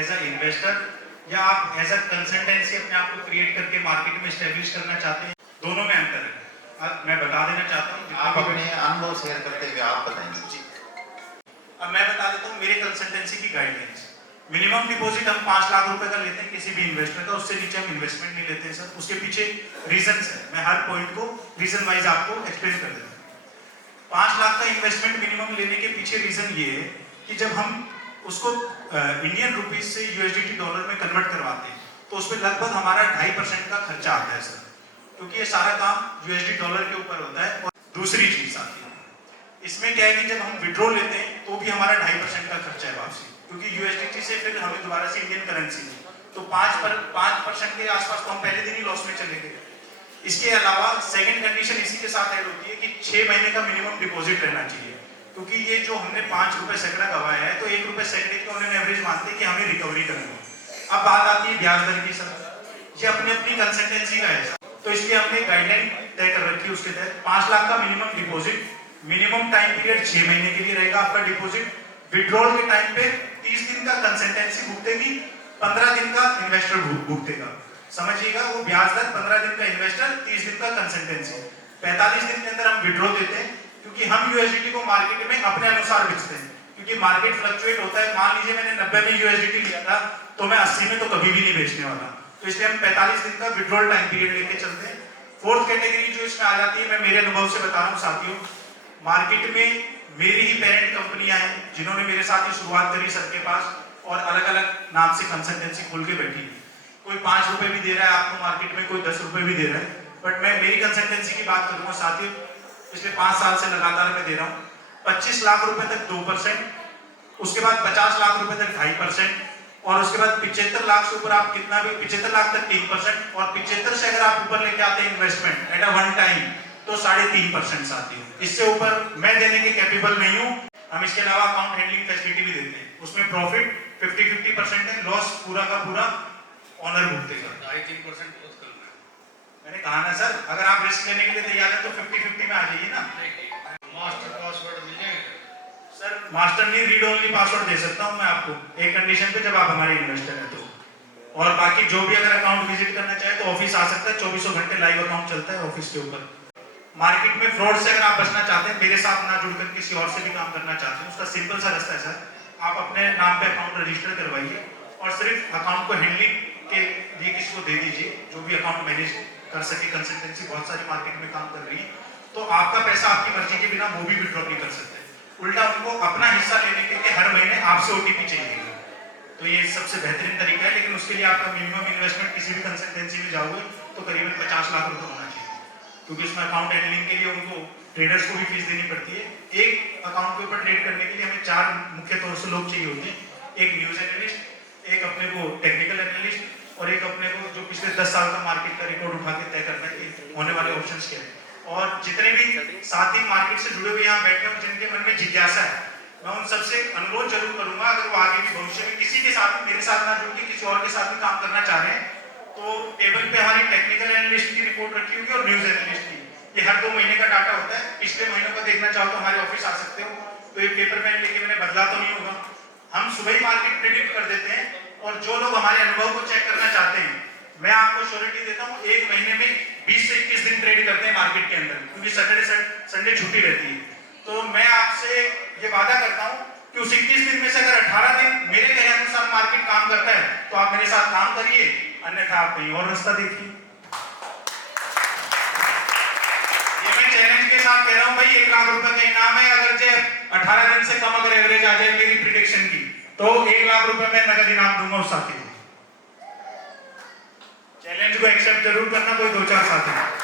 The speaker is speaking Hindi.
एज अ इन्वेस्टर या आप एज अ कंसल्टेंसी अपने आप को क्रिएट करके मार्केट में स्टेब्लिश करना चाहते हैं, दोनों में अंतर है। मैं बता देना चाहता हूँ, आप अपने अनुभव शेयर करते हुए आप बताएंगे जी। अब मैं बता देता हूँ मेरे कंसल्टेंसी की गाइडलाइंस। मिनिमम डिपॉजिट हम 5 लाख रुपए का लेते हैं किसी भी इन्वेस्टर का, उससे नीचे हम इन्वेस्टमेंट नहीं लेते हैं सर। उसके पीछे रीजंस है, मैं हर पॉइंट को रीजन वाइज आपको एक्सप्लेन कर देता हूँ। 5 लाख का इन्वेस्टमेंट मिनिमम लेने के पीछे रीजन ये है कि जब हम उसको इंडियन रुपीज से यूएसडी डॉलर में कन्वर्ट करवाते हैं तो उसमें लगभग हमारा 2.5% का खर्चा आता है सर, क्योंकि ये सारा काम यूएसडी डॉलर के ऊपर होता है। और दूसरी चीज आती है इसमें क्या है कि जब हम विड्रॉ लेते हैं तो भी हमारा 2.5% का खर्चा है वापसी, क्योंकि यूएसडी से फिर हमें दोबारा से इंडियन करेंसी तो 5% के आसपास तो हम पहले दिन ही लॉस में चले गए। इसके अलावा सेकंड कंडीशन इसी के साथ ऐड होती है कि 6 महीने का मिनिमम डिपॉजिट रहना चाहिए, क्योंकि ये जो हमने 5 रुपए सैकड़ा गवाया है तो 1 रुपए सैकड़े का उन्होंने एवरेज मानते हैं कि हमें रिकवरी करनी है। अब बात आती है ब्याज दर की सर, ये अपनी अपनी कंसल्टेंसी का है, तो इसलिए हमने गाइडलाइन तय कर रखी है। उसके तहत 5 लाख का minimum deposit, minimum time period 6 महीने के लिए रहेगा आपका डिपॉजिट। विड्रॉल के टाइम पे 30 दिन का कंसल्टेंसी भुगतेगी, 15 दिन का इन्वेस्टर भुगतेगा। समझिएगा, वो ब्याज दर 15 दिन का इन्वेस्टर, 30 दिन का कंसल्टेंसी। 45 दिन के अंदर हम विड्रॉ देते हैं, क्योंकि हम यूएसडीटी को मार्केट में अपने अनुसार बेचते हैं, क्योंकि मार्केट फ्लक्चुएट होता है। मान लीजिए मैंने 90 में यूएसडीटी लिया था तो मैं 80 में तो कभी भी नहीं बेचने वाला, तो इसलिए हम 45 दिन का विड्रॉल टाइम पीरियड लेके चलते हैं। फोर्थ कैटेगरी जो इसमें आ जाती है, मैं मेरे अनुभव से बता रहा हूँ साथियों, मार्केट में मेरी ही पेरेंट कंपनियां हैं जिन्होंने मेरे साथ ही शुरुआत करी सर के पास, और अलग अलग नाम से कंसल्टेंसी खोल के बैठी। कोई 5 रुपए भी दे रहा है आपको मार्केट में, कोई 10 रुपए भी दे रहा है, बट मैं मेरी कंसल्टेंसी की बात करूंगा साथियों, पिछले 5 साल से लगातार मैं दे रहा हूँ। 25 लाख रुपए तक 2%, उसके बाद 50 लाख रुपए तक 2.5%, और उसके बाद 75 लाख से ऊपर आप कितना भी 75 लाख तक 3%, और 75 से अगर आप ऊपर लेके आते हैं investment at a one time तो 3.5% साथियों। इससे ऊपर मैं देने के कैपेबल नहीं हूँ। हम इसके अलावा अकाउंट हैंडलिंग फैसिलिटी भी देते हैं, उसमें प्रॉफिट 50-50% है, लॉस पूरा का पूरा ऑनर भुगतेगा। 2.5-3% बहुत कम है। मैंने कहा ना सर, अगर आप रिस्क लेने के लिए तैयार हैं तो 50-50 में आ जाइए ना। मास्टर पासवर्ड मिल जाएगा सर? मास्टर नहीं, रीड ओनली पासवर्ड दे सकता हूं मैं आपको, एक कंडीशन पे, जब आप हमारे इन्वेस्टर हैं तो। और बाकी जो भी अगर अकाउंट विजिट करना चाहे तो ऑफिस आ सकता है, 24 घंटे लाइव अकाउंट चलता है ऑफिस के ऊपर। मार्केट में फ्रॉड से अगर आप बचना चाहते हैं, मेरे साथ ना जुड़कर किसी और से भी काम करना चाहते हैं, उसका सिंपल सा रास्ता है सर, आप अपने नाम पे अकाउंट रजिस्टर करवाइए और सिर्फ अकाउंट को हैंडलिंग के लिए किसी को दे दीजिए, जो भी अकाउंट मैनेज कर सके। कंसल्टेंसी बहुत सारी मार्केट में काम कर रही है, तो आपका पैसा आपकी मर्जी के बिना वो भी विड्रॉ नहीं कर सकते, उल्टा उनको अपना हिस्सा लेने के लिए हर महीने आपसे ओटीपी चाहिए। तो ये सबसे बेहतरीन तरीका है, लेकिन उसके लिए आपका मिनिमम इन्वेस्टमेंट किसी भी कंसल्टेंसी में जाओगे तो करीबन 50 लाख रुपए होना चाहिए, क्योंकि इसमें अकाउंट हैंडलिंग के लिए उनको ट्रेडर्स को भी फीस देनी पड़ती है। एक अकाउंट के ऊपर ट्रेड करने के लिए हमें 4 मुख्य तौर से लोग चाहिए होते हैं, एक न्यूज एनालिस्ट, एक अपने को टेक्निकल एनालिस्ट, और एक अपने को जो पिछले 10 साल का मार्केट का रिकॉर्ड उठा के तय करता है कि होने वाले ऑप्शंस क्या है। और जितने भी साथी मार्केट से जुड़े हुए यहाँ बैठे हैं, जिनके मन में जिज्ञासा है, मैं उन सबसे अनुरोध जरूर करूंगा, अगर वो आगे भी भविष्य में किसी के साथ, मेरे साथ ना जुड़ के किसी और के साथ भी काम करना चाह रहे हैं, तो टेबल पे हमारी टेक्निकल एनालिस्ट की रिपोर्ट रखी होगी और न्यूज एनालिस्ट की, ये हर 2 महीने का डाटा होता है। पिछले महीनों का देखना चाहो तो हमारे ऑफिस आ सकते हो, तो ये पेपर पेन लेके मैंने बदला तो नहीं होगा। हम सुबह ही मार्केट प्रेडिक्ट कर देते हैं, और जो लोग हमारे अनुभव को चेक करना चाहते हैं, मैं आपको श्योरिटी देता हूँ, 1 महीने में 20 से 21 दिन ट्रेड करते हैं मार्केट के अंदर, क्योंकि सैटरडे संडे छुट्टी रहती है। तो मैं आपसे ये वादा करता हूँ कि उस 21 दिन में से अगर 18 दिन मेरे कहे अनुसार मार्केट काम करता है तो आप मेरे साथ काम करिए, अन्यथा आप कहीं और रास्ता देखिए। ये मैं चैलेंज के साथ कह रहा हूँ भाई, 1 लाख रुपए का इनाम है, अगर जे 18 दिन से कम अगर एवरेज आ जाए मेरी प्रिडिक्शन की, तो 1 लाख रुपए मैं नगद इनाम दूंगा उस साथी को। चैलेंज को एक्सेप्ट जरूर करना, कोई 2-4 साथी।